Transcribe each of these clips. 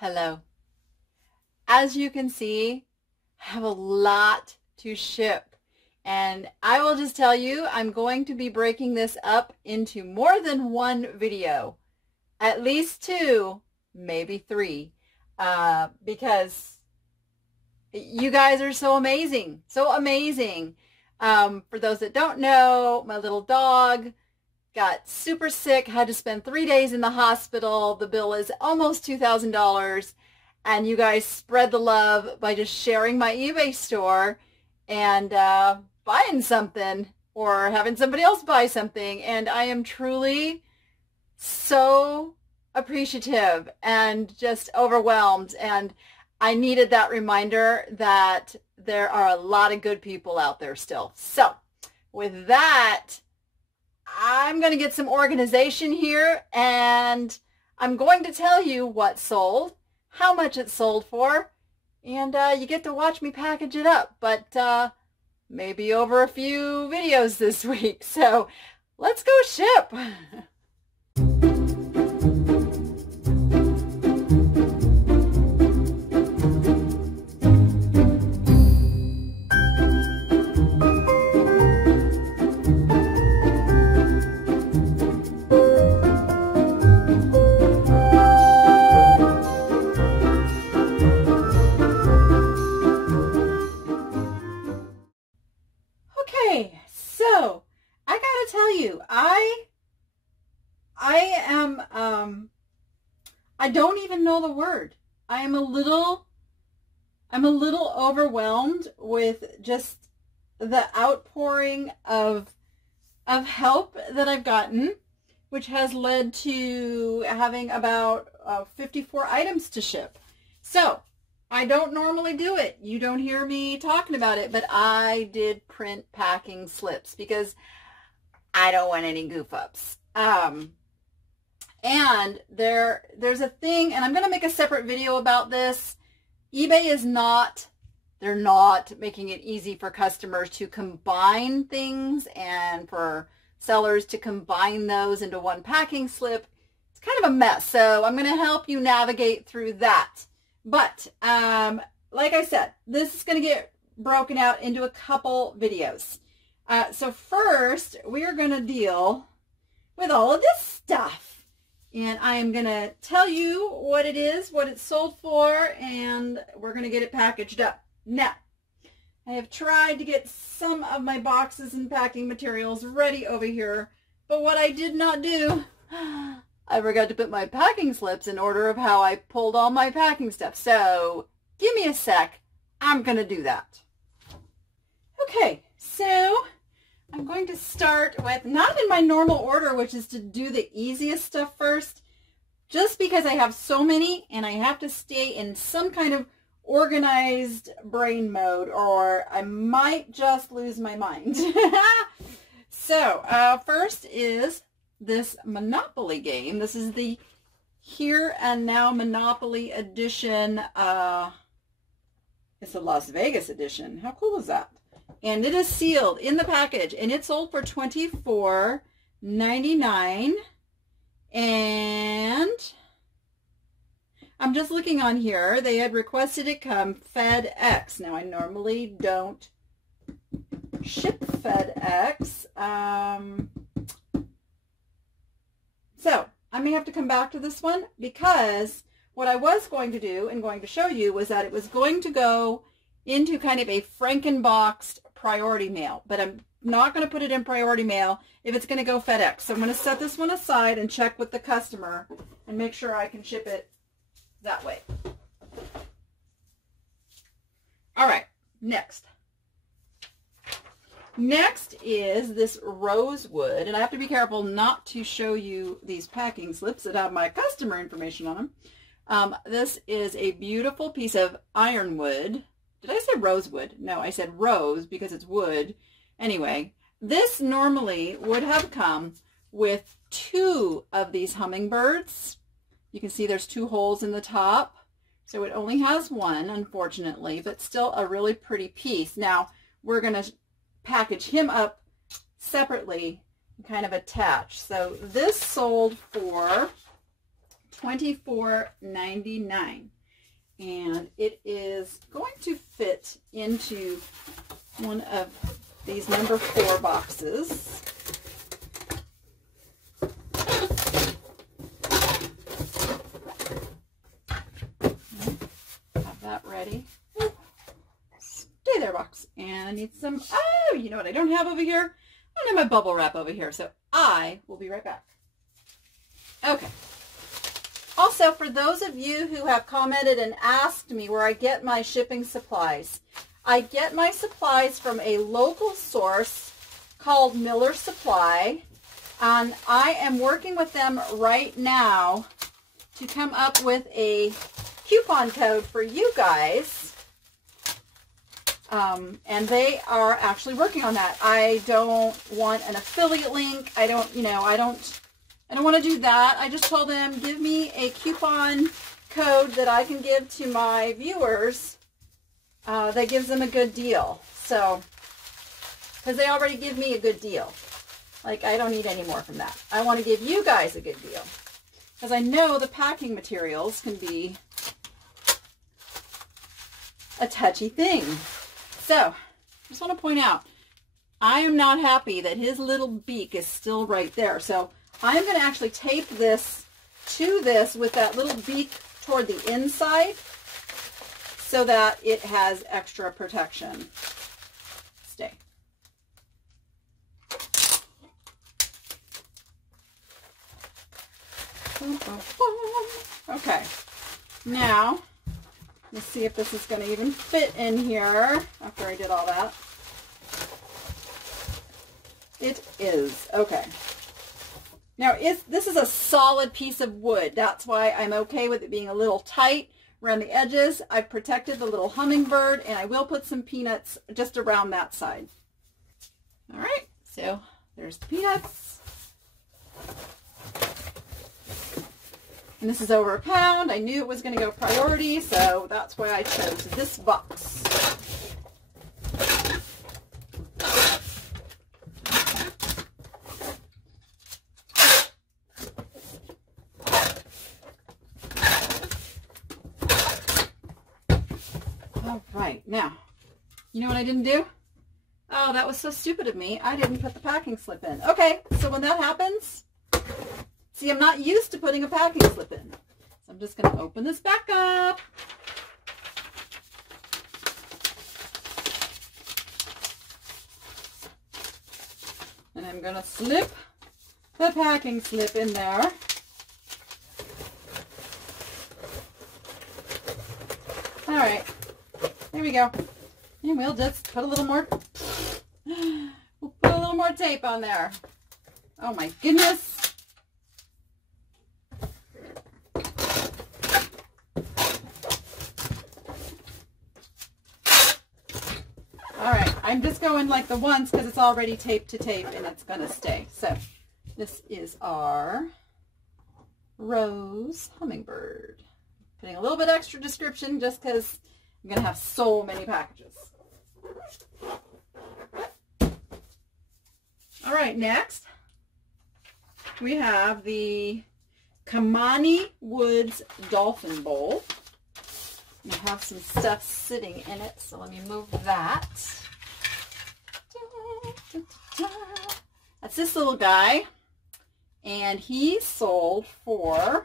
Hello. As you can see, I have a lot to ship. And I will just tell you, I'm going to be breaking this up into more than one video. At least 2, maybe 3. Because you guys are so amazing. So amazing. For those that don't know, my little dog got super sick, had to spend 3 days in the hospital. The bill is almost $2,000. And you guys spread the love by just sharing my eBay store and buying something or having somebody else buy something. And I am truly so appreciative and just overwhelmed. And I needed that reminder that there are a lot of good people out there still. So with that, I'm going to get some organization here, and I'm going to tell you what sold, how much it sold for, and you get to watch me package it up, but maybe over a few videos this week. So let's go ship. So I gotta tell you, I don't even know the word. I'm a little overwhelmed with just the outpouring of help that I've gotten, which has led to having about 54 items to ship. So I don't normally do it. You don't hear me talking about it, but I did print packing slips because I don't want any goof ups. And there's a thing, and I'm going to make a separate video about this. eBay is they're not making it easy for customers to combine things and for sellers to combine those into one packing slip. It's kind of a mess. So I'm going to help you navigate through that. But like I said, this is going to get broken out into a couple videos. So first, we are going to deal with all of this stuff. And I am going to tell you what it is, what it's sold for, and we're going to get it packaged up. Now, I have tried to get some of my boxes and packing materials ready over here, but what I did not do, I forgot to put my packing slips in order of how I pulled all my packing stuff. So give me a sec. I'm going to do that. Okay, so I'm going to start with, not in my normal order, which is to do the easiest stuff first, just because I have so many and I have to stay in some kind of organized brain mode or I might just lose my mind. So first is this Monopoly game. This is the Here and Now Monopoly edition. It's a Las Vegas edition. How cool is that? And it is sealed in the package, and it sold for $24.99. And I'm just looking on here. They had requested it come FedEx. Now, I normally don't ship FedEx. So I may have to come back to this one because what I was going to do and going to show you was that it was going to go into kind of a Frankenboxed priority mail, but I'm not going to put it in priority mail if it's going to go FedEx. So I'm going to set this one aside and check with the customer and make sure I can ship it that way. All right, next. Next is this Rosewood, and I have to be careful not to show you these packing slips that have my customer information on them. This is a beautiful piece of ironwood. Did I say rosewood? No, I said rose because it's wood. Anyway, this normally would have come with 2 of these hummingbirds. You can see there's 2 holes in the top. So it only has 1, unfortunately, but still a really pretty piece. Now, we're going to package him up separately and kind of attach. So this sold for $24.99. And it is going to fit into one of these number 4 boxes. Have that ready. Stay there, box. And I need some, oh, you know what I don't have over here? I don't have my bubble wrap over here, so I will be right back. Okay. Also, for those of you who have commented and asked me where I get my shipping supplies, I get my supplies from a local source called Miller Supply, and I am working with them right now to come up with a coupon code for you guys, and they are actually working on that. I don't want an affiliate link. I don't want to do that. I just told them, give me a coupon code that I can give to my viewers that gives them a good deal. So, because they already give me a good deal. Like, I don't need any more from that. I want to give you guys a good deal. Because I know the packing materials can be a touchy thing. So, I just want to point out, I am not happy that his little beak is still right there. So, I'm going to actually tape this to this with that little beak toward the inside so that it has extra protection. Stay. Okay. Now, let's see if this is going to even fit in here after I did all that. It is. Okay. Now, this is a solid piece of wood. That's why I'm okay with it being a little tight around the edges. I've protected the little hummingbird, and I will put some peanuts just around that side. All right, so there's the peanuts. And this is over a pound. I knew it was going to go priority, so that's why I chose this box. All right, now, you know what I didn't do? Oh, that was so stupid of me. I didn't put the packing slip in. Okay, so when that happens, see, I'm not used to putting a packing slip in. So I'm just going to open this back up. And I'm going to slip the packing slip in there. All right. There we go. And we'll just put a little more, tape on there. Oh my goodness. All right, I'm just going like the once because it's already taped to tape and it's gonna stay. So this is our rose hummingbird. Putting a little bit extra description just because I'm going to have so many packages. All right, next we have the Kamani Woods Dolphin Bowl. I have some stuff sitting in it, so let me move that. That's this little guy, and he sold for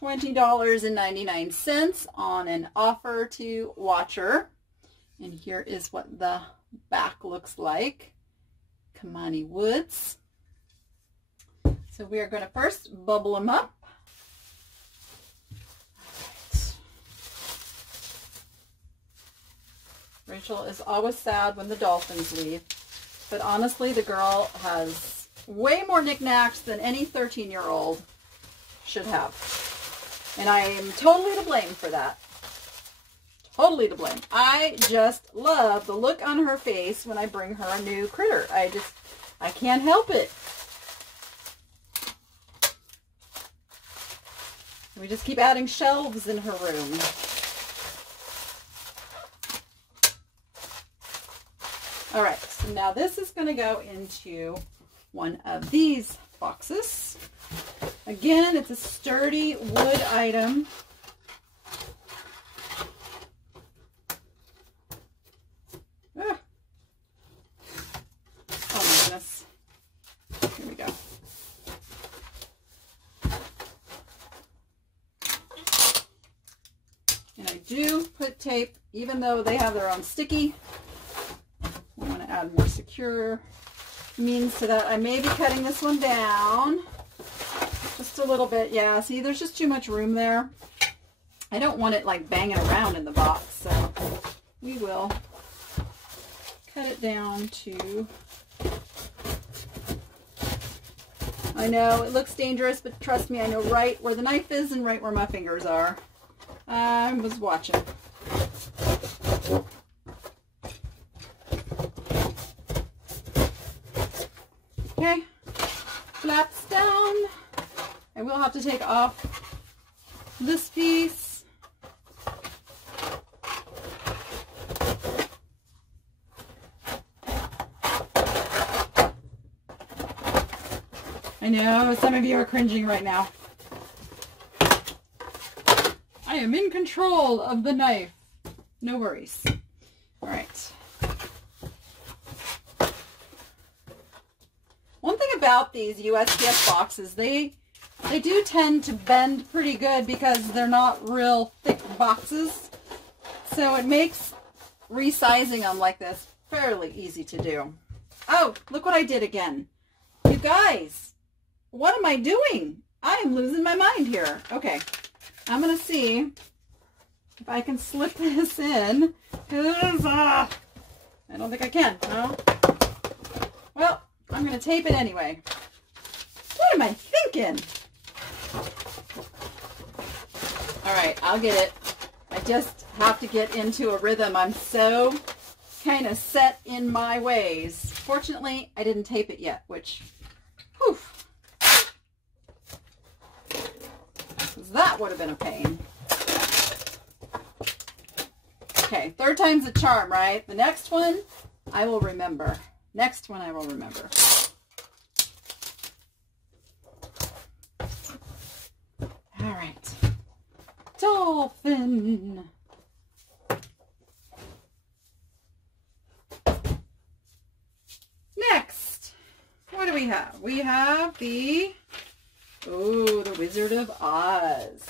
$20.99 on an offer to Watcher. And here is what the back looks like. Kamani Woods. So we are going to first bubble them up. Right. Rachel is always sad when the dolphins leave, but honestly the girl has way more knickknacks than any 13-year-old should have. And I am totally to blame for that. Totally to blame. I just love the look on her face when I bring her a new critter. I can't help it. We just keep adding shelves in her room. All right, so now this is going to go into one of these boxes. Again, it's a sturdy wood item. Ah. Oh my goodness. Here we go. And I do put tape, even though they have their own sticky. I want to add more secure means to that. I may be cutting this one down just a little bit. Yeah, see, there's just too much room there. I don't want it like banging around in the box, so we will cut it down to... I know it looks dangerous, but trust me, I know right where the knife is and right where my fingers are. I was watching. Okay, flaps down. I will have to take off this piece. I know some of you are cringing right now. I am in control of the knife. No worries. All right. One thing about these USPS boxes, they do tend to bend pretty good because they're not real thick boxes. So it makes resizing them like this fairly easy to do. Oh, look what I did again. You guys, what am I doing? I am losing my mind here. Okay, I'm going to see if I can slip this in. I don't think I can. No? Well, I'm going to tape it anyway. What am I thinking? All right, I'll get it. I just have to get into a rhythm. I'm so kind of set in my ways. Fortunately, I didn't tape it yet, which, whew, that would have been a pain. Okay, third time's a charm, right? The next one, I will remember. Next one, I will remember. All right. Dolphin. Next, what do we have? We have the Wizard of Oz.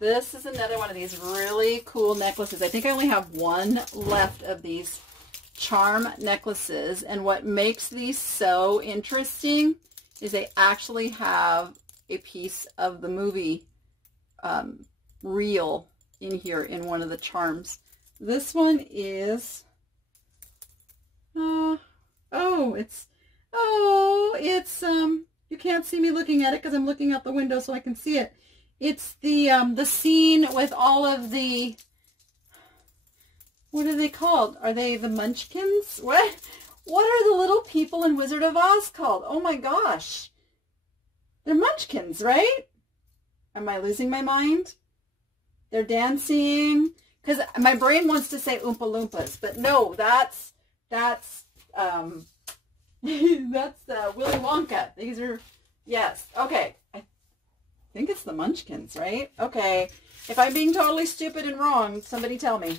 This is another one of these really cool necklaces. I think I only have one left of these charm necklaces, and what makes these so interesting is they actually have a piece of the movie reel in here in one of the charms. This one is you can't see me looking at it because I'm looking out the window so I can see it. It's the scene with all of the, what are they called? Are they the Munchkins? What are the little people in Wizard of Oz called? Oh my gosh. They're Munchkins, right? Am I losing my mind? They're dancing. Because my brain wants to say Oompa Loompas, but no, that's Willy Wonka. These are, yes. Okay. I think it's the Munchkins, right? Okay. If I'm being totally stupid and wrong, somebody tell me.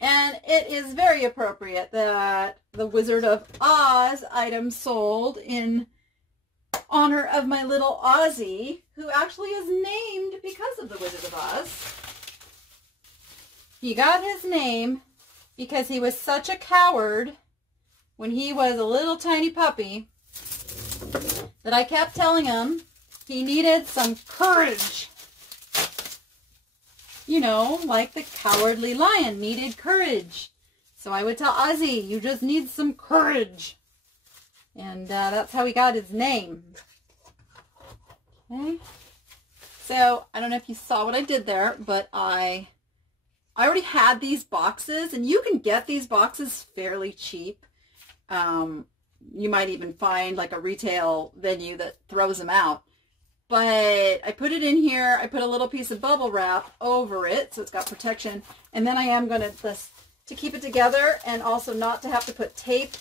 And it is very appropriate that the Wizard of Oz item sold in honor of my little Ozzy, who actually is named because of the Wizard of Oz. He got his name because he was such a coward when he was a little tiny puppy that I kept telling him he needed some courage. You know, like the cowardly lion needed courage. So I would tell Ozzy, you just need some courage. And that's how he got his name. Okay. So, I don't know if you saw what I did there, but I already had these boxes, and you can get these boxes fairly cheap. You might even find like a retail venue that throws them out. But I put it in here. I put a little piece of bubble wrap over it, so it's got protection. And then I am going to keep it together and also not to have to put tape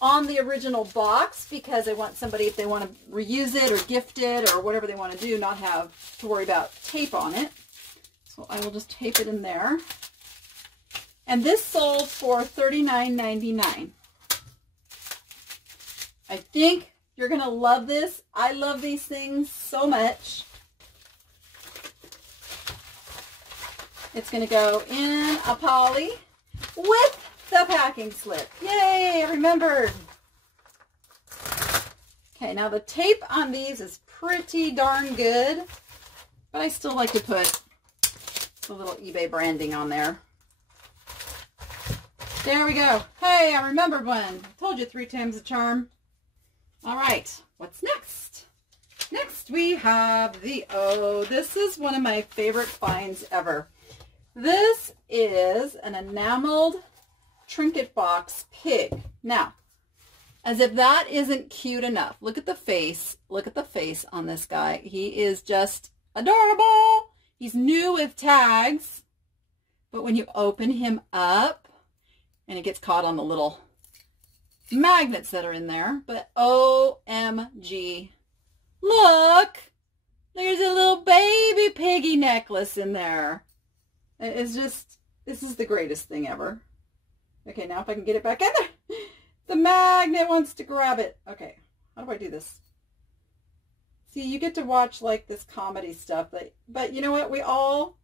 on the original box because I want somebody, if they want to reuse it or gift it or whatever they want to do, not have to worry about tape on it. So I will just tape it in there. And this sold for $39.99. I think you're going to love this. I love these things so much. It's going to go in a poly with the packing slip. Yay, I remembered. Okay, now the tape on these is pretty darn good, but I still like to put the little eBay branding on there. There we go. Hey, I remembered one. I told you 3 times the charm. All right, what's next? Next we have the, oh, this is one of my favorite finds ever. This is an enameled trinket box pig. Now, as if that isn't cute enough, look at the face. Look at the face on this guy. He is just adorable. He's new with tags, but when you open him up, and it gets caught on the little magnets that are in there, but OMG, look, there's a little baby piggy necklace in there. It's just, this is the greatest thing ever. Okay, now if I can get it back in there. The magnet wants to grab it. Okay, how do I do this? See, you get to watch like this comedy stuff, but you know what, we all,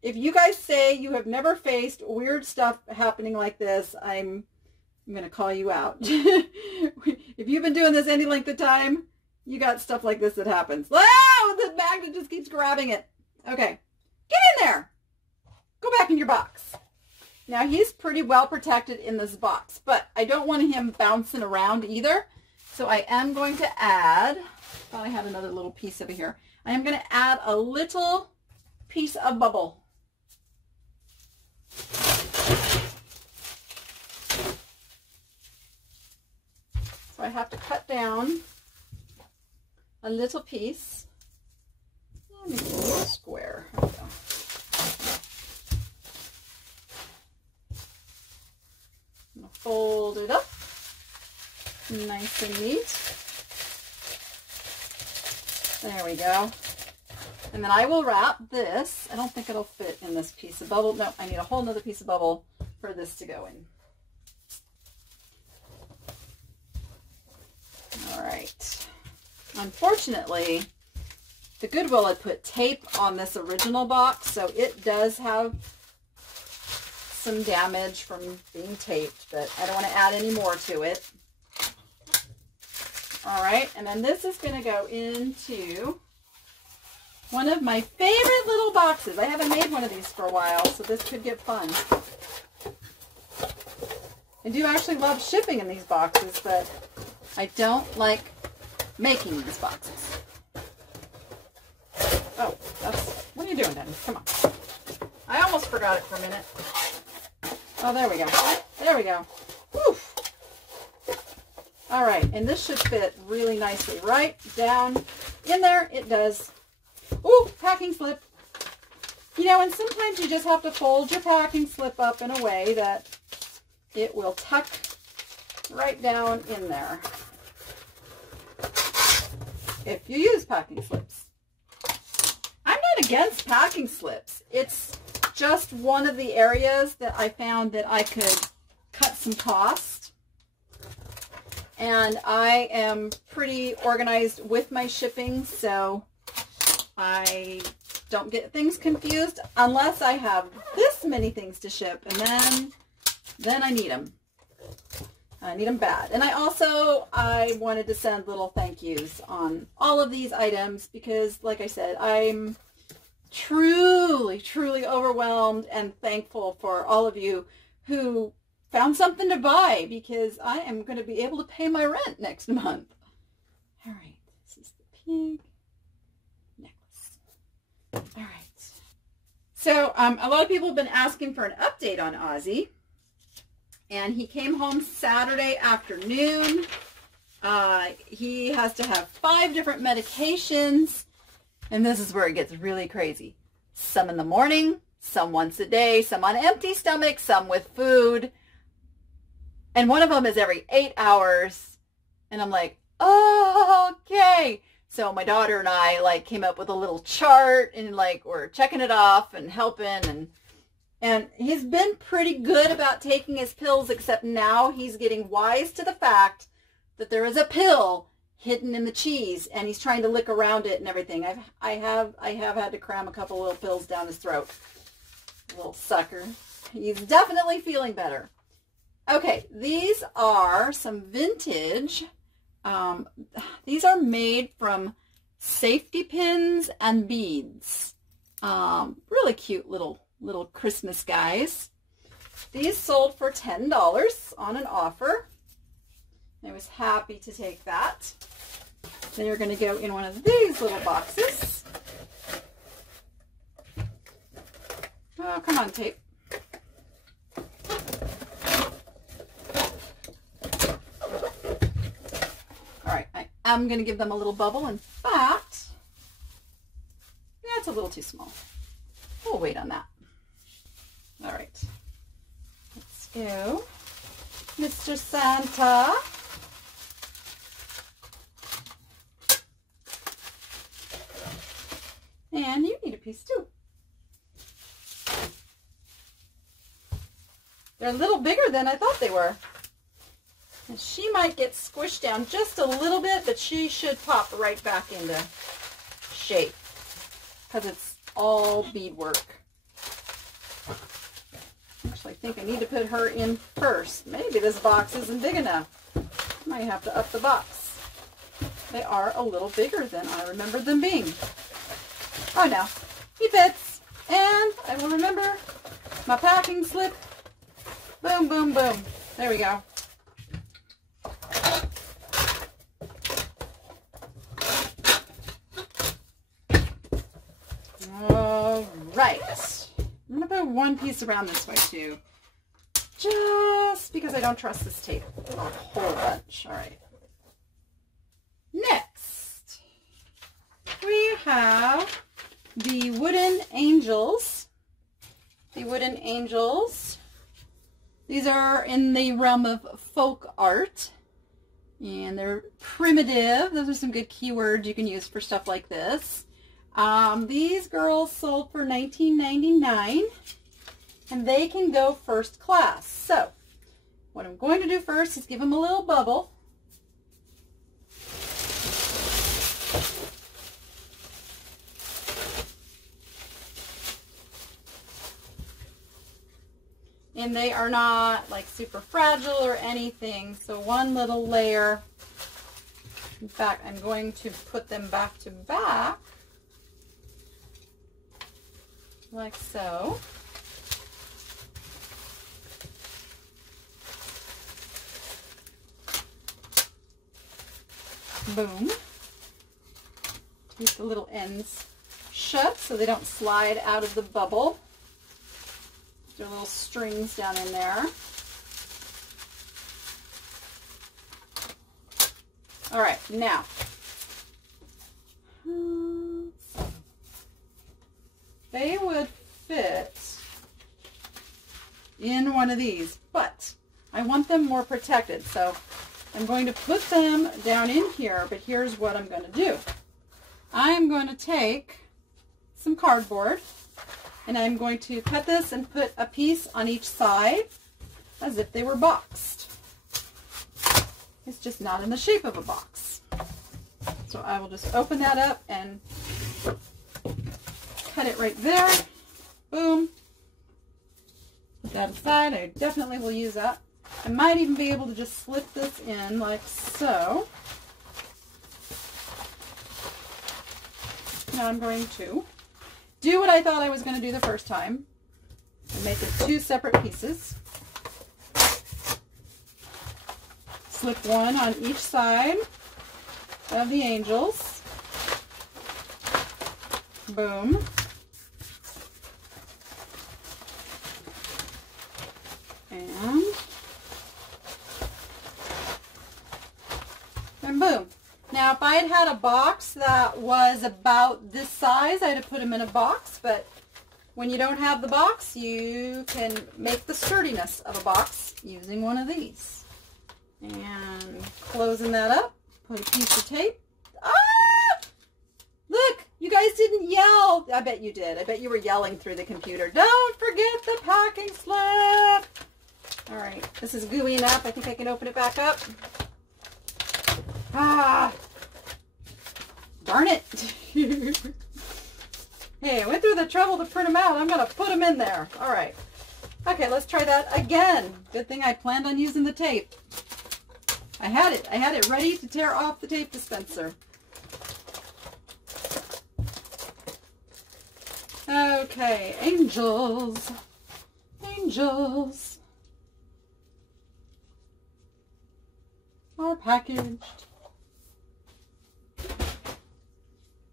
if you guys say you have never faced weird stuff happening like this, I'm going to call you out. If you've been doing this any length of time, you got stuff like this that happens. Oh, the magnet just keeps grabbing it. Okay, get in there. Go back in your box. Now, he's pretty well protected in this box, but I don't want him bouncing around either. So I am going to add, thought I had another little piece over here. I am going to add a little piece of bubble. So I have to cut down a little piece. Let me do a square. There we go. I'm going to fold it up nice and neat. There we go. And then I will wrap this. I don't think it'll fit in this piece of bubble. No, I need a whole nother piece of bubble for this to go in. All right. Unfortunately, the Goodwill had put tape on this original box, so it does have some damage from being taped, but I don't want to add any more to it. All right, and then this is going to go into one of my favorite little boxes. I haven't made one of these for a while, so this could get fun. I do actually love shipping in these boxes, but I don't like making these boxes. Oh, that's, what are you doing, Daddy? Come on. I almost forgot it for a minute. Oh, there we go. There we go. Woof. All right, and this should fit really nicely right down in there. It does. Ooh, packing slip. You know, and sometimes you just have to fold your packing slip up in a way that it will tuck right down in there. If you use packing slips. I'm not against packing slips. It's just one of the areas that I found that I could cut some cost. And I am pretty organized with my shipping, so I don't get things confused unless I have this many things to ship, and then I need them. I need them bad. And I wanted to send little thank yous on all of these items because, like I said, I'm truly, truly overwhelmed and thankful for all of you who found something to buy because I am going to be able to pay my rent next month. All right, this is the pig necklace. All right. So a lot of people have been asking for an update on Ozzy. And he came home Saturday afternoon. He has to have 5 different medications. And this is where it gets really crazy. Some in the morning, some once a day, some on empty stomach, some with food. And one of them is every 8 hours. And I'm like, oh, okay. So my daughter and I like came up with a little chart and like we're checking it off and helping, and he's been pretty good about taking his pills, except now he's getting wise to the fact that there is a pill hidden in the cheese and he's trying to lick around it and everything. I have had to cram a couple little pills down his throat. Little sucker. He's definitely feeling better. Okay, these are some vintage. These are made from safety pins and beads. Really cute little Christmas guys. These sold for $10 on an offer. I was happy to take that. They are going to go in one of these little boxes. Oh, come on, tape. I'm going to give them a little bubble. In fact, that's a little too small. We'll wait on that. All right. Let's go. Mr. Santa. And you need a piece too. They're a little bigger than I thought they were. And she might get squished down just a little bit, but she should pop right back into shape because it's all beadwork. Actually, I think I need to put her in first. Maybe this box isn't big enough. Might have to up the box. They are a little bigger than I remember them being. Oh no, he fits. And I will remember my packing slip. Boom, boom, boom. There we go. All right. I'm going to put one piece around this way too. Just because I don't trust this tape a whole bunch. All right. Next, we have the wooden angels. The wooden angels. These are in the realm of folk art. And they're primitive. Those are some good keywords you can use for stuff like this. These girls sold for $19.99. And they can go first class. So, what I'm going to do first is give them a little bubble. And they are not like super fragile or anything. So one little layer. In fact, I'm going to put them back to back. Like so. Boom. Keep the little ends shut so they don't slide out of the bubble. There are little strings down in there. All right, now. They would fit in one of these, but I want them more protected. So I'm going to put them down in here, but here's what I'm going to do. I'm going to take some cardboard, and I'm going to cut this and put a piece on each side as if they were boxed. It's just not in the shape of a box. So I will just open that up and cut it right there. Boom. Put that aside. I definitely will use that. I might even be able to just slip this in like so. Now I'm going to do what I thought I was going to do the first time and make it two separate pieces. Slip one on each side of the angels. Boom. And boom. Now, if I had had a box that was about this size, I'd have put them in a box, but when you don't have the box, you can make the sturdiness of a box using one of these. And closing that up, put a piece of tape. Ah! Look, you guys didn't yell. I bet you did. I bet you were yelling through the computer. Don't forget the packing slip. All right, this is gooey enough. I think I can open it back up. Ah, darn it. Hey, I went through the trouble to print them out. I'm going to put them in there. All right. Okay, let's try that again. Good thing I planned on using the tape. I had it ready to tear off the tape dispenser. Okay, angels. Angels are packaged.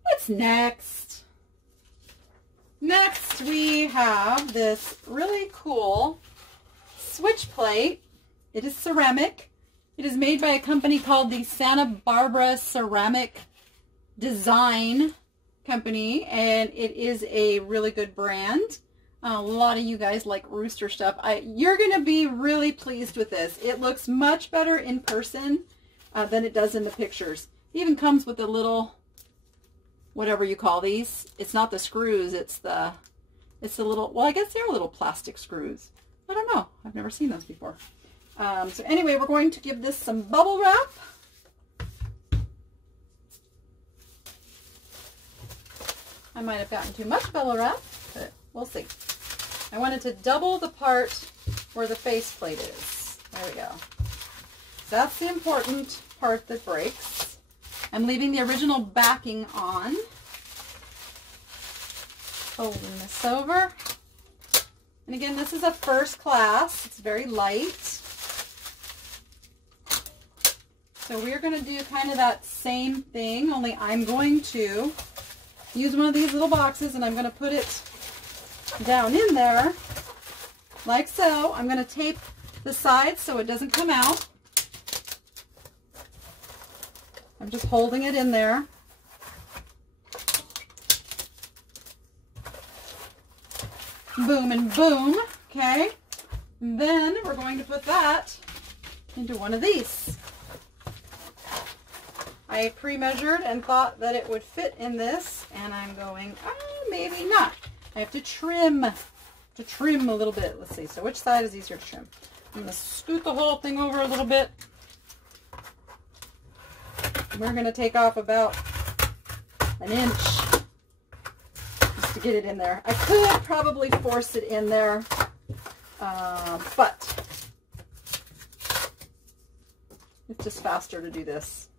What's next? Next we have this really cool switch plate. It is ceramic. It is made by a company called the Santa Barbara Ceramic Design Company, and it is a really good brand. A lot of you guys like Rooster stuff. You're going to be really pleased with this. It looks much better in person than it does in the pictures. It even comes with a little, whatever you call these. It's not the screws, it's the little, well, I guess they're little plastic screws. I don't know. I've never seen those before. So anyway, we're going to give this some bubble wrap. I might have gotten too much bubble wrap, but we'll see. I wanted to double the part where the faceplate is. There we go. So that's the important part that breaks. I'm leaving the original backing on. Folding this over. And again, this is a first class. It's very light. So we're going to do kind of that same thing, only I'm going to use one of these little boxes and I'm going to put it down in there like so. I'm going to tape the sides so it doesn't come out. I'm just holding it in there. Boom and boom. Okay. And then we're going to put that into one of these. I pre-measured and thought that it would fit in this, and I'm going, oh, maybe not. I have to trim a little bit. Let's see. So which side is easier to trim? I'm going to scoot the whole thing over a little bit. We're going to take off about an inch just to get it in there. I could probably force it in there, but it's just faster to do this.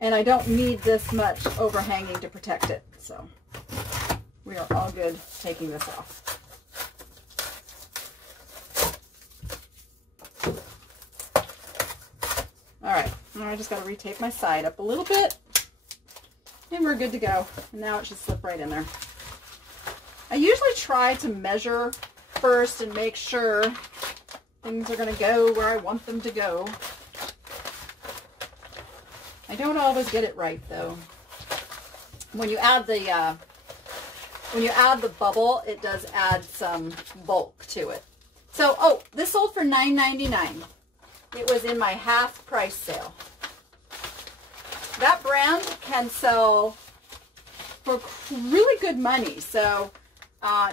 And I don't need this much overhanging to protect it, so we are all good taking this off. All right, now I just got to retape my side up a little bit, and we're good to go. And now it should slip right in there. I usually try to measure first and make sure things are going to go where I want them to go. I don't always get it right though. When you add the bubble, it does add some bulk to it. So, oh, this sold for $9.99. It was in my half price sale. That brand can sell for really good money. So,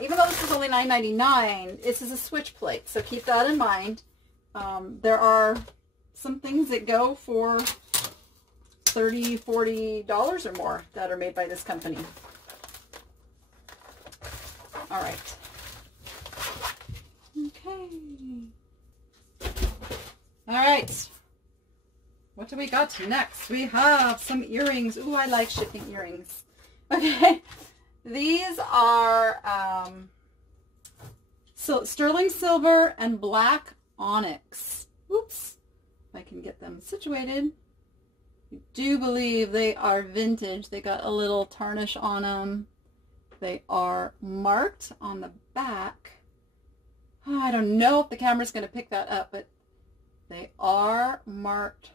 even though this is only $9.99, this is a switch plate. So keep that in mind. There are some things that go for $30, $40 or more that are made by this company. All right. Okay. All right. What do we got next? We have some earrings. Ooh, I like shipping earrings. Okay. These are sterling silver and black onyx. Oops. If I can get them situated. I do believe they are vintage. They got a little tarnish on them. They are marked on the back. I don't know if the camera's going to pick that up, but they are marked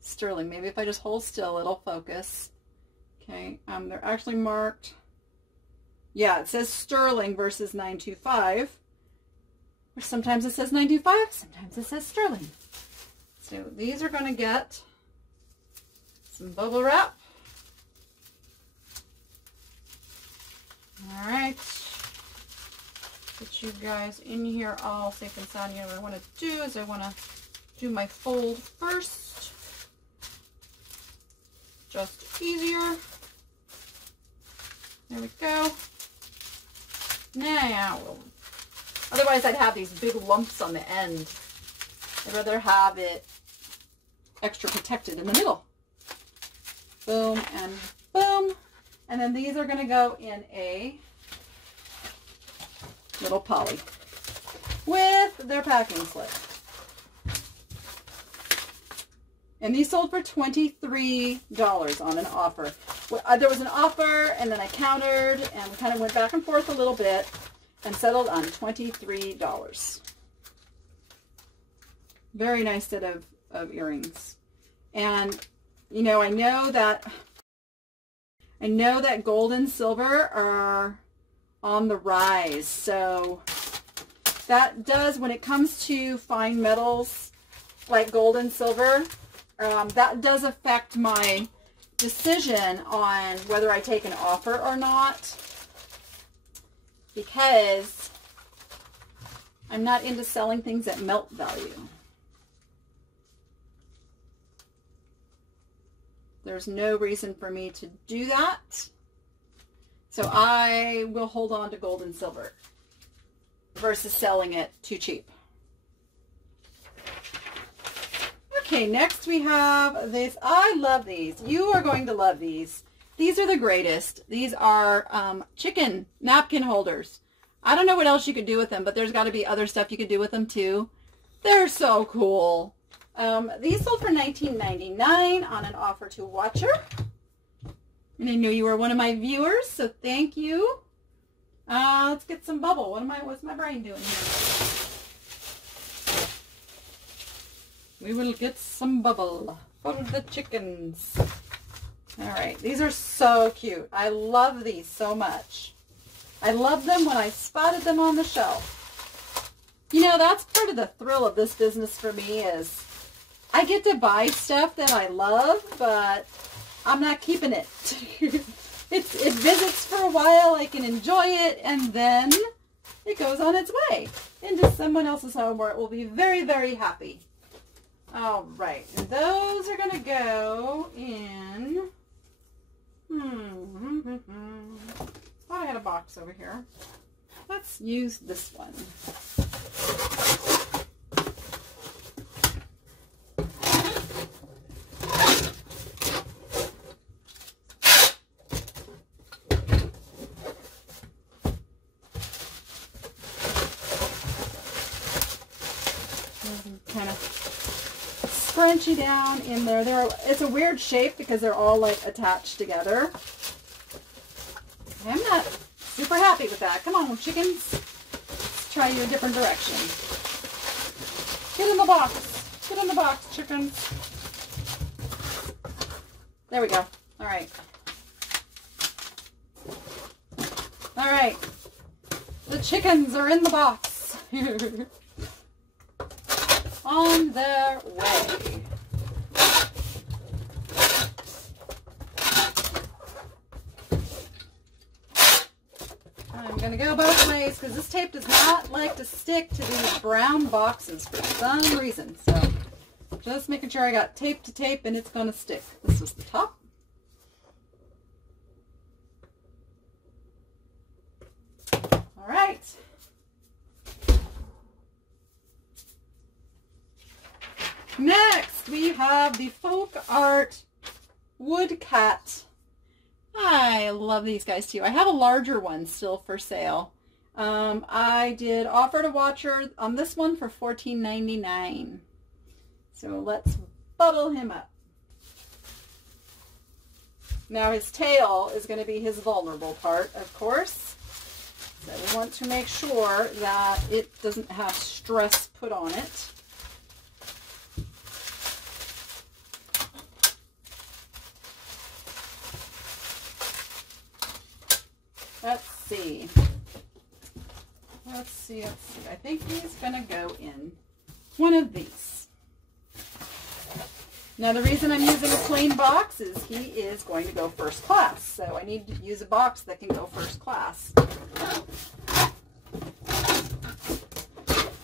sterling. Maybe if I just hold still, it'll focus. Okay, they're actually marked. Yeah, it says sterling versus 925. Or sometimes it says 925, sometimes it says sterling. So these are going to get some bubble wrap. All right. Get you guys in here all safe and sound. You know what I want to do is I want to do my fold first. Just easier. There we go. Now, otherwise I'd have these big lumps on the end. I'd rather have it extra protected in the middle. Boom and boom. And then these are going to go in a little poly with their packing slip. And these sold for $23 on an offer. There was an offer, and then I countered, and we kind of went back and forth a little bit and settled on $23. Very nice set of earrings. And, you know, I know that gold and silver are on the rise. So that does, when it comes to fine metals like gold and silver, that does affect my decision on whether I take an offer or not, because I'm not into selling things at melt value. There's no reason for me to do that. So I will hold on to gold and silver versus selling it too cheap. Okay, next we have this. I love these. You are going to love these. These are the greatest. These are chicken napkin holders. I don't know what else you could do with them, but there's got to be other stuff you could do with them too. They're so cool. These sold for $19.99 on an offer to Watcher. And I know you were one of my viewers, so thank you. Let's get some bubble. What's my brain doing here? We will get some bubble for the chickens. All right, these are so cute. I love these so much. I love them when I spotted them on the shelf. You know, that's part of the thrill of this business for me is I get to buy stuff that I love, but I'm not keeping it. It visits for a while, I can enjoy it, and then it goes on its way into someone else's home where it will be very, very happy. All right, and those are going to go in, thought I had a box over here. Let's use this one. Kind of scrunchy down in there. It's a weird shape because they're all like attached together. I'm not super happy with that. Come on, chickens. Let's try you a different direction. Get in the box. Get in the box, chickens. There we go. All right. All right. The chickens are in the box. On their way. I'm going to go both ways because this tape does not like to stick to these brown boxes for some reason. So just making sure I got tape to tape and it's going to stick. This was the top. All right. Next, we have the Folk Art Woodcut. I love these guys too. I have a larger one still for sale. I did offer to Watcher on this one for $14.99. So let's bubble him up. Now his tail is going to be his vulnerable part, of course. So we want to make sure that it doesn't have stress put on it. Let's see. Let's see. I think he's going to go in one of these. Now the reason I'm using a plain box is he is going to go first class. So I need to use a box that can go first class.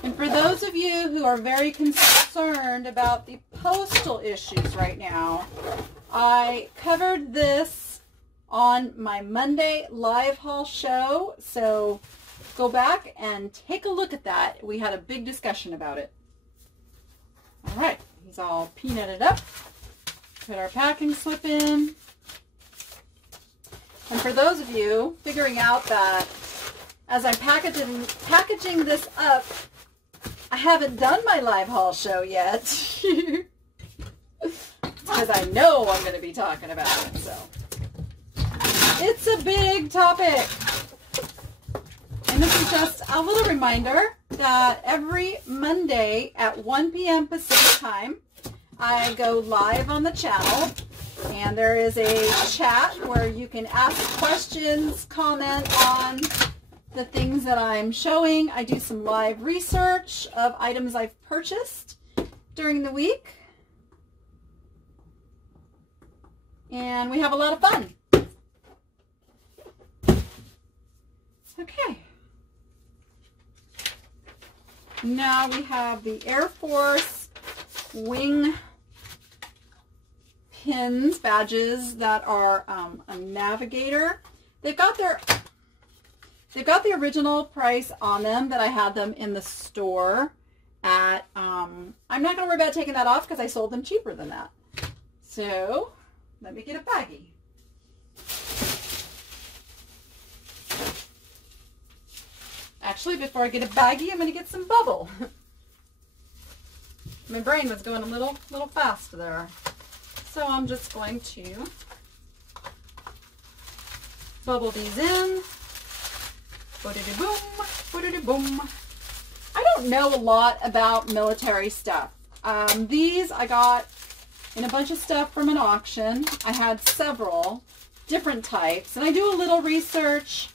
And for those of you who are very concerned about the postal issues right now, I covered this on my Monday live haul show. So go back and take a look at that. We had a big discussion about it. All right. He's all peanutted up. Put our packing slip in. And for those of you figuring out that as I'm packaging this up, I haven't done my live haul show yet. Because I know I'm going to be talking about it. So it's a big topic. And this is just a little reminder that every Monday at 1 p.m. Pacific time, I go live on the channel, and there is a chat where you can ask questions, comment on the things that I'm showing. I do some live research of items I've purchased during the week, and we have a lot of fun. Okay. Now we have the Air Force wing pins, badges that are a navigator. They've got the original price on them that I had them in the store at, I'm not going to worry about taking that off because I sold them cheaper than that. So let me get a baggie. Actually, before I get a baggie, I'm going to get some bubble. My brain was going a little fast there. So I'm just going to bubble these in. Boom, boom. I don't know a lot about military stuff. These I got in a bunch of stuff from an auction. I had several different types, and I do a little research.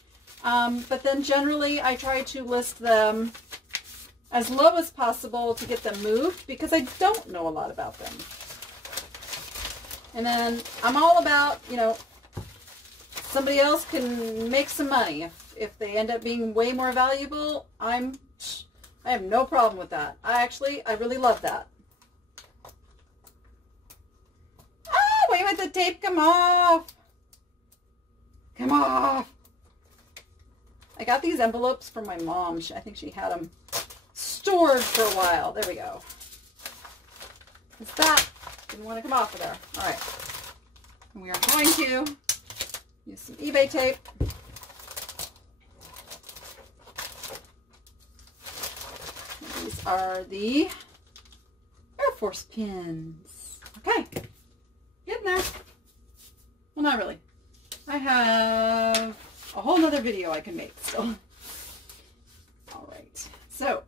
But then generally I try to list them as low as possible to get them moved because I don't know a lot about them. And then I'm all about, you know, somebody else can make some money. If they end up being way more valuable, I have no problem with that. I really love that. Oh, wait, let the tape come off. Come off. I got these envelopes from my mom. I think she had them stored for a while. There we go. Because that didn't want to come off of there. All right. And we are going to use some eBay tape. These are the Air Force pins. Okay. Getting there. Well, not really. I have a whole nother video I can make still. All right, so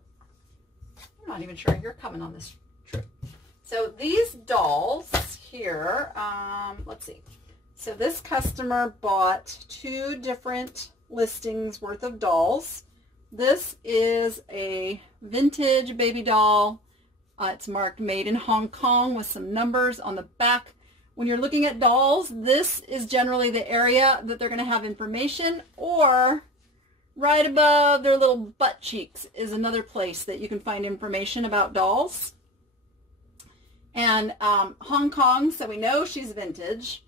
I'm not even sure you're coming on this trip. So these dolls here, let's see. So this customer bought 2 different listings worth of dolls. This is a vintage baby doll. It's marked made in Hong Kong with some numbers on the back. When you're looking at dolls, this is generally the area that they're going to have information, or right above their little butt cheeks is another place that you can find information about dolls. And Hong Kong, so we know she's vintage.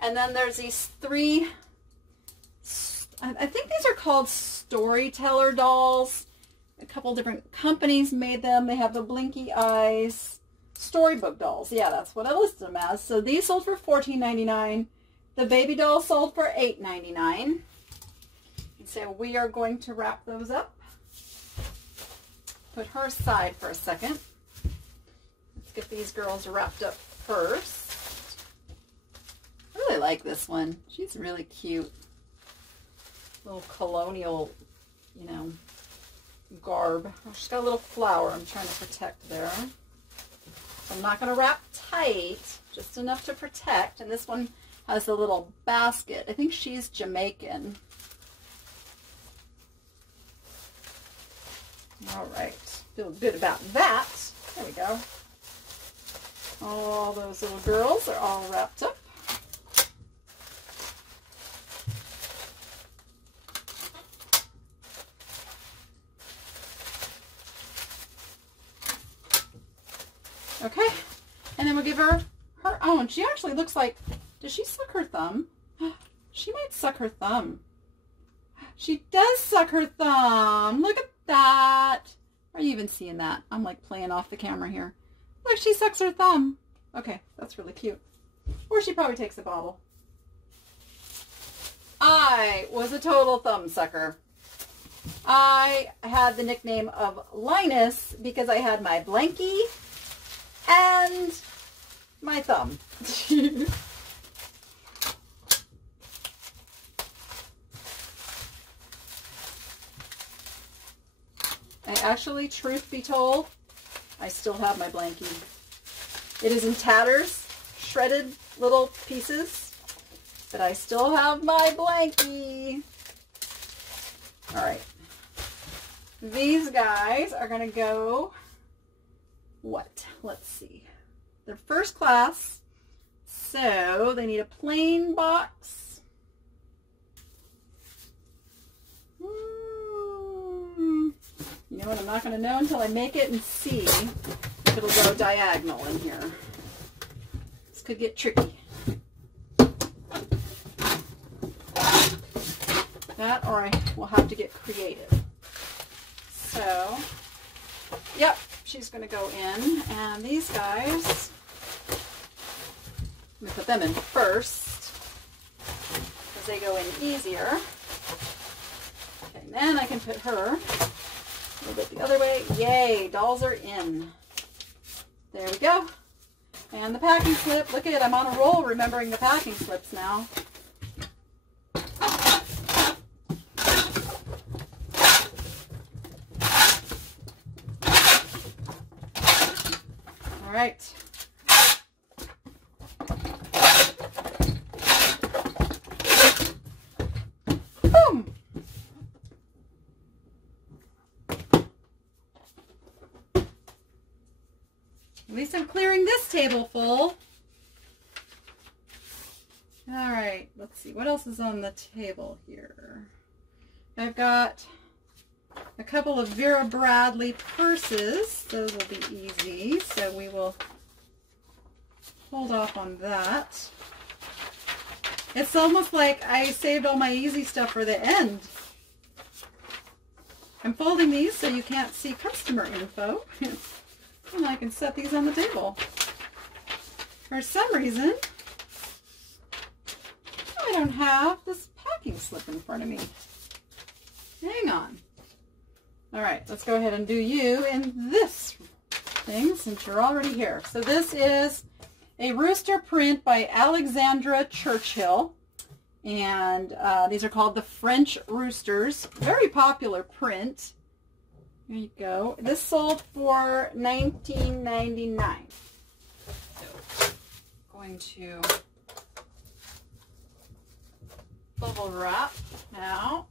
And then there's these 3, I think these are called storyteller dolls. A couple different companies made them. They have the blinky eyes. Storybook dolls. Yeah, that's what I listed them as. So these sold for $14.99. The baby doll sold for $8.99. And so we are going to wrap those up. Put her aside for a second. Let's get these girls wrapped up first. I really like this one. She's really cute. Little colonial, you know, garb. Oh, she's got a little flower I'm trying to protect there. I'm not going to wrap tight, just enough to protect. And this one has a little basket. I think she's Jamaican. All right. Feel good about that. There we go. All those little girls are all wrapped up. Okay, and then we'll give her her own. She actually looks like, does she suck her thumb? She might suck her thumb. She does suck her thumb. Look at that. Are you even seeing that? I'm like playing off the camera here. Look, she sucks her thumb. Okay, that's really cute. Or she probably takes a bottle. I was a total thumb sucker. I had the nickname of Linus because I had my blankie and my thumb. I actually, truth be told, I still have my blankie. It is in tatters, shredded little pieces, but I still have my blankie. All right. These guys are going to go, what? Let's see. They're first class, so they need a plain box. You know what? I'm not going to know until I make it and see if it'll go diagonal in here. This could get tricky. That, or I will have to get creative. So, yep, she's going to go in. And these guys, let me put them in first because they go in easier. Okay, and then I can put her a little bit the other way. Yay, dolls are in. There we go. And the packing slip. Look at it, I'm on a roll remembering the packing slips now. All right. Boom. At least I'm clearing this table full. All right, let's see. What else is on the table here? I've got a couple of Vera Bradley purses. Those will be easy, so we will hold off on that. It's almost like I saved all my easy stuff for the end. I'm folding these so you can't see customer info. And I can set these on the table. For some reason, I don't have this packing slip in front of me. Hang on. All right, let's go ahead and do you in this thing since you're already here. So this is a rooster print by Alexandra Churchill. And these are called the French Roosters. Very popular print. There you go. This sold for $19.99. So, going to bubble wrap now.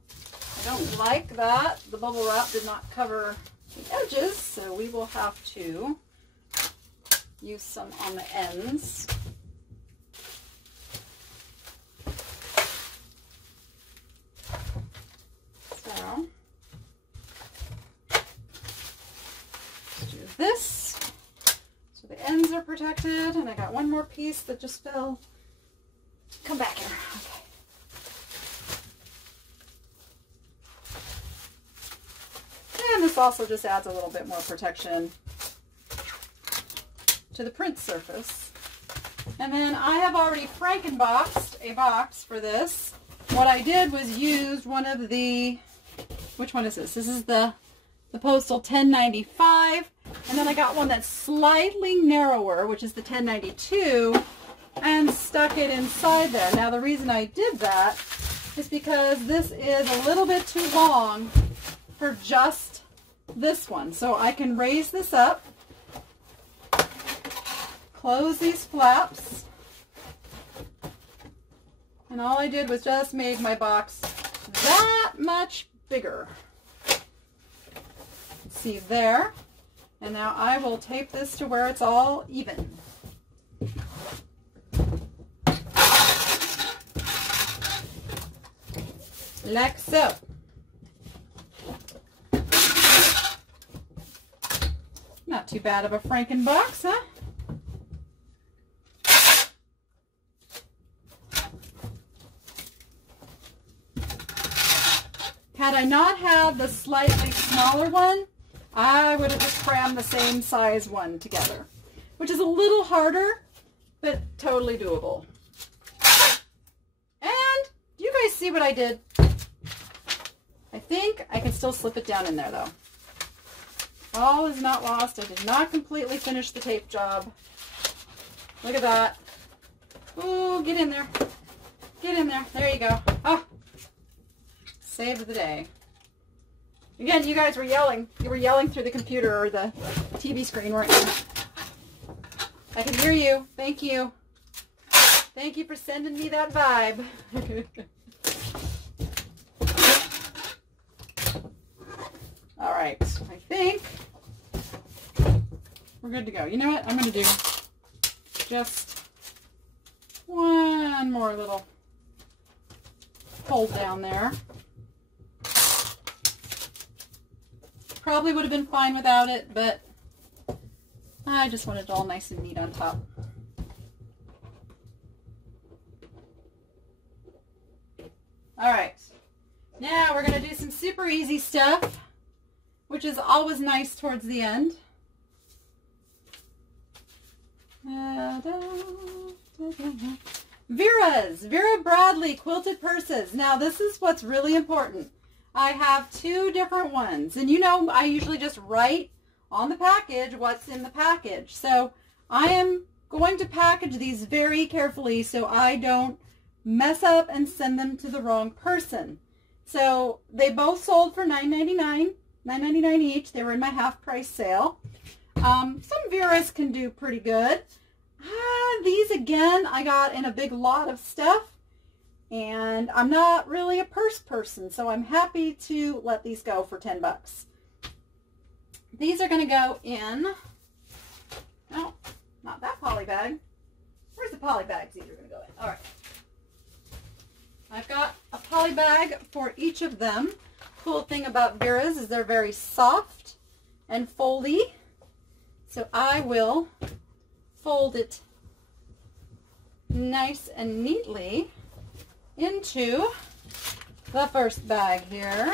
I don't like that. The bubble wrap did not cover the edges, so we will have to use some on the ends. So, this so the ends are protected, and I got one more piece that just fell. Come back here. Okay. And this also just adds a little bit more protection to the print surface. And then I have already Frankenboxed a box for this. What I did was use one of the, which one is this? This is the Postal 1095. And then I got one that's slightly narrower, which is the 1092, and stuck it inside there. Now the reason I did that is because this is a little bit too long for just this one. So I can raise this up, close these flaps, and all I did was just make my box that much bigger. See there? And now I will tape this to where it's all even. like so. Not too bad of a Frankenbox, huh? Had I not had the slightly smaller one, I would have just crammed the same size one together, which is a little harder, but totally doable. And do you guys see what I did? I think I can still slip it down in there though. All is not lost. I did not completely finish the tape job. Look at that. Ooh, get in there. Get in there. There you go. Ah, saved the day. Again, you guys were yelling. You were yelling through the computer or the TV screen, weren't you? I can hear you. Thank you. Thank you for sending me that vibe. All right. I think we're good to go. You know what? I'm going to do just one more little fold down there. Probably would have been fine without it, but I just want it all nice and neat on top. All right, now we're going to do some super easy stuff, which is always nice towards the end. Vera Bradley quilted purses. Now this is what's really important. I have two different ones, and you know I usually just write on the package what's in the package. So I am going to package these very carefully so I don't mess up and send them to the wrong person. So they both sold for $9.99 each. They were in my half price sale. Some Veras can do pretty good. These again I got in a big lot of stuff. And I'm not really a purse person, so I'm happy to let these go for 10 bucks. These are going to go in, no, not that poly bag. Where's the poly bags these are going to go in? All right. I've got a poly bag for each of them. Cool thing about Veras is they're very soft and foldy. So I will fold it nice and neatly into the first bag here,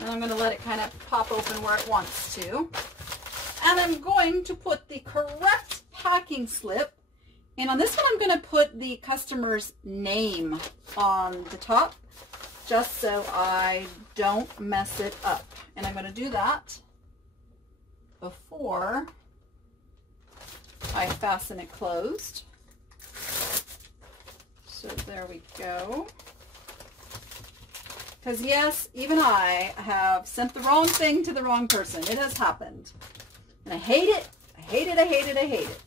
and I'm going to let it kind of pop open where it wants to, and I'm going to put the correct packing slip, and on this one I'm going to put the customer's name on the top just so I don't mess it up, and I'm going to do that before I fasten it closed. So there we go. Because yes, even I have sent the wrong thing to the wrong person. It has happened. And I hate it. I hate it. I hate it. I hate it.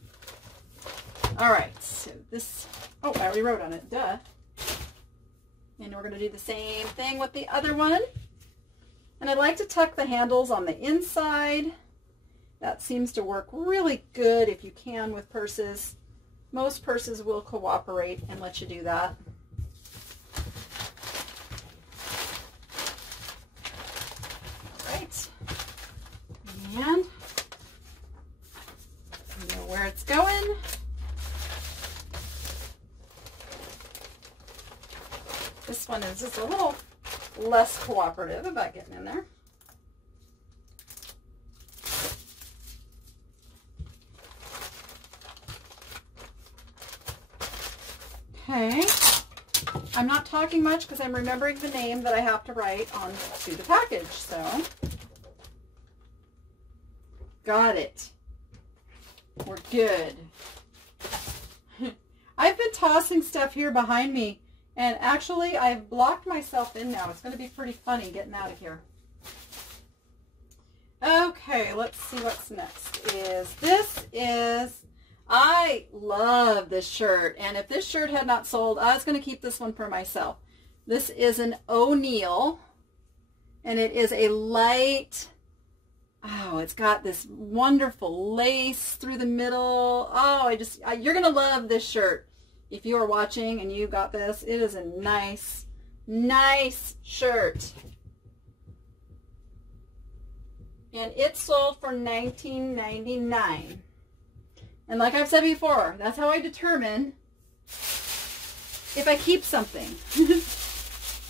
All right. So this, oh, I already wrote on it. Duh. And we're going to do the same thing with the other one. And I like to tuck the handles on the inside. That seems to work really good if you can with purses. Most purses will cooperate and let you do that. All right. And you know where it's going. This one is just a little less cooperative about getting in there. Okay, I'm not talking much because I'm remembering the name that I have to write on to the package, so got it. We're good. I've been tossing stuff here behind me, and actually I've blocked myself in now. It's going to be pretty funny getting out of here. Okay, let's see what's next. I love this shirt, and if this shirt had not sold, I was going to keep this one for myself. This is an O'Neill, and it is a light, oh, it's got this wonderful lace through the middle. Oh, you're going to love this shirt. If you are watching and you got this, it is a nice Nice shirt. And it sold for $19.99. And like I've said before, that's how I determine if I keep something.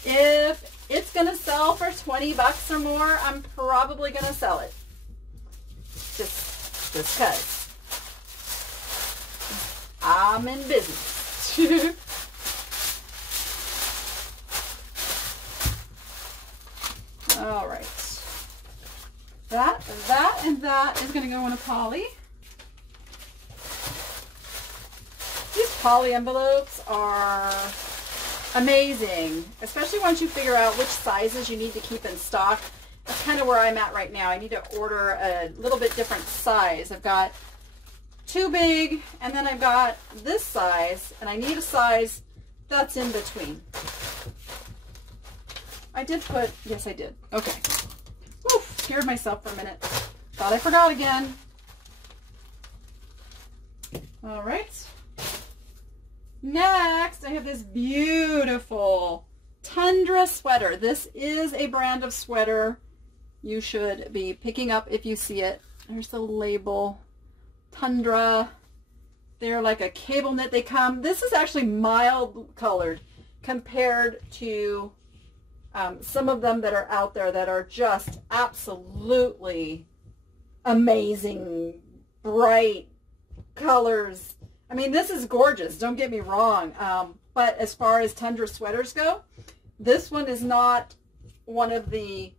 If it's going to sell for 20 bucks or more, I'm probably going to sell it. Just because I'm in business. All right. That, and that is going to go in a poly. These poly envelopes are amazing, especially once you figure out which sizes you need to keep in stock. That's kind of where I'm at right now. I need to order a little bit different size. I've got too big, and then I've got this size, and I need a size that's in between. I did put, yes I did. Okay. Oof, scared myself for a minute. Thought I forgot again. All right. Next, I have this beautiful Tundra Sweater. This is a brand of sweater you should be picking up if you see it. There's the label. Tundra. They're like a cable knit. They come, this is actually mild colored compared to some of them that are out there that are just absolutely amazing, bright colors. I mean, this is gorgeous, don't get me wrong, but as far as Tundra sweaters go, this one is not one of the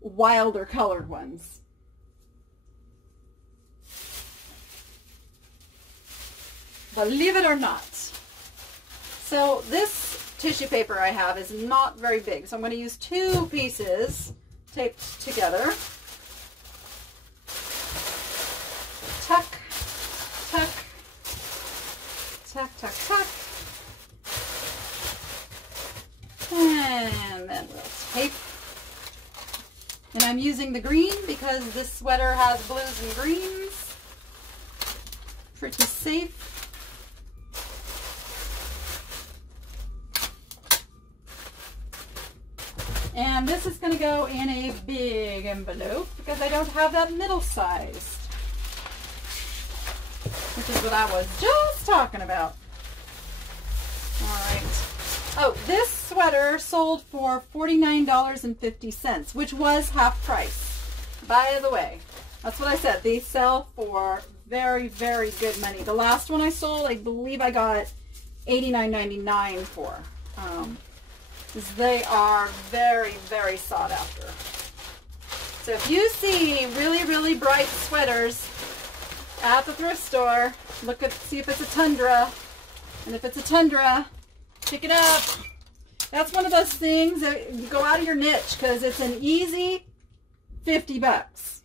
wilder colored ones. Believe it or not. So this tissue paper I have is not very big, so I'm going to use 2 pieces taped together. Tuck, tuck, tuck, tuck, tuck, and then we'll tape. And I'm using the green because this sweater has blues and greens. Pretty safe. And this is going to go in a big envelope because I don't have that middle sized, which is what I was just talking about. All right. Oh, this sweater sold for $49.50, which was half price. By the way, that's what I said. These sell for very, very good money. The last one I sold, I believe I got $89.99 for. They are very, very sought after. So if you see really, really bright sweaters at the thrift store, look at, see if it's a Tundra. And if it's a Tundra, pick it up. That's one of those things that you go out of your niche because it's an easy 50 bucks.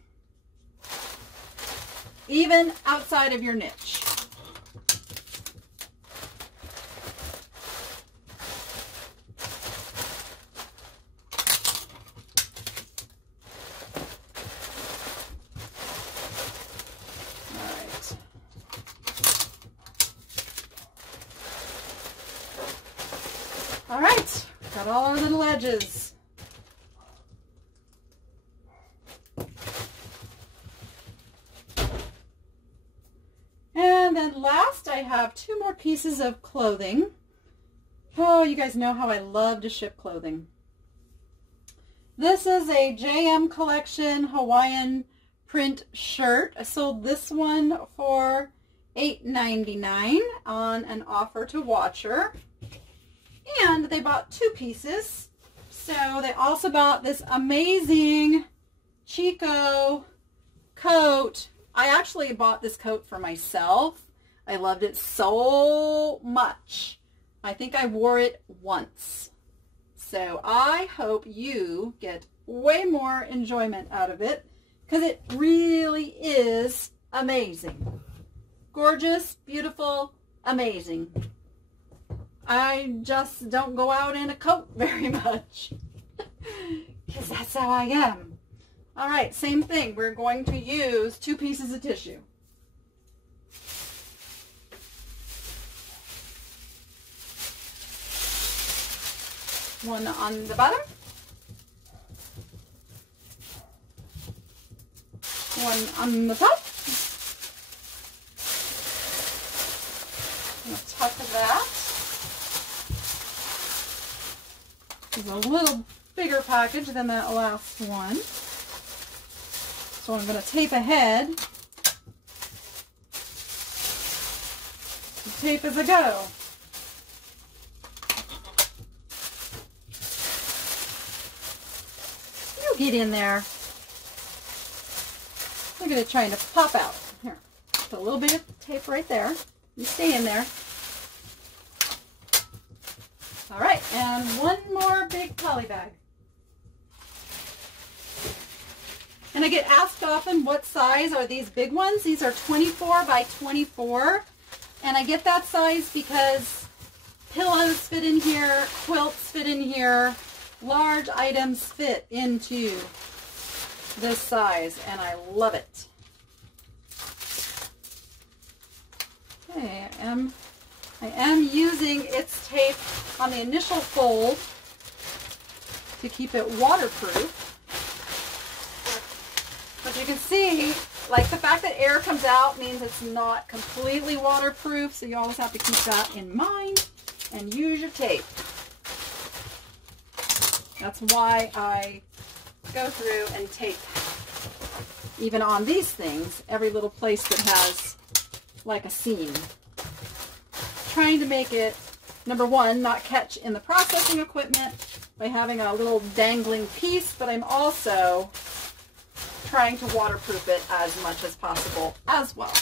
Even outside of your niche. All right, got all our little edges. And then last, I have 2 more pieces of clothing. Oh, you guys know how I love to ship clothing. This is a JM Collection Hawaiian print shirt. I sold this one for $8.99 on an offer to Watcher. And they bought 2 pieces. So they also bought this amazing Chico coat. I actually bought this coat for myself. I loved it so much. I think I wore it once. So I hope you get way more enjoyment out of it because it really is amazing. Gorgeous, beautiful, amazing. I just don't go out in a coat very much because that's how I am. All right, same thing. We're going to use 2 pieces of tissue. One on the bottom. One on the top. On top of that is a little bigger package than that last one. So I'm going to tape ahead. The tape as I go. You get in there. Look at it trying to pop out. Here, put a little bit of tape right there. You stay in there. All right, and one more big poly bag. And I get asked often, what size are these big ones? These are 24 by 24. And I get that size because pillows fit in here, quilts fit in here, large items fit into this size, and I love it. Okay, I am using its tape on the initial fold to keep it waterproof. But you can see, like, the fact that air comes out means it's not completely waterproof, so you always have to keep that in mind and use your tape. That's why I go through and tape, even on these things, every little place that has like a seam. Trying to make it, number one, not catch in the processing equipment by having a little dangling piece, but I'm also trying to waterproof it as much as possible as well.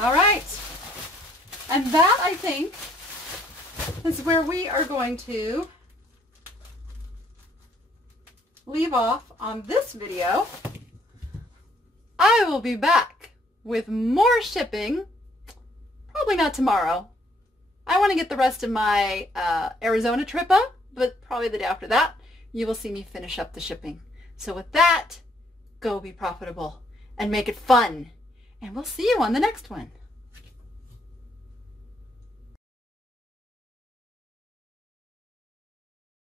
All right, and that, I think, is where we are going to leave off on this video. I will be back with more shipping, probably not tomorrow. I want to get the rest of my Arizona trip up, but probably the day after that, you will see me finish up the shipping. So with that, go be profitable and make it fun. And we'll see you on the next one.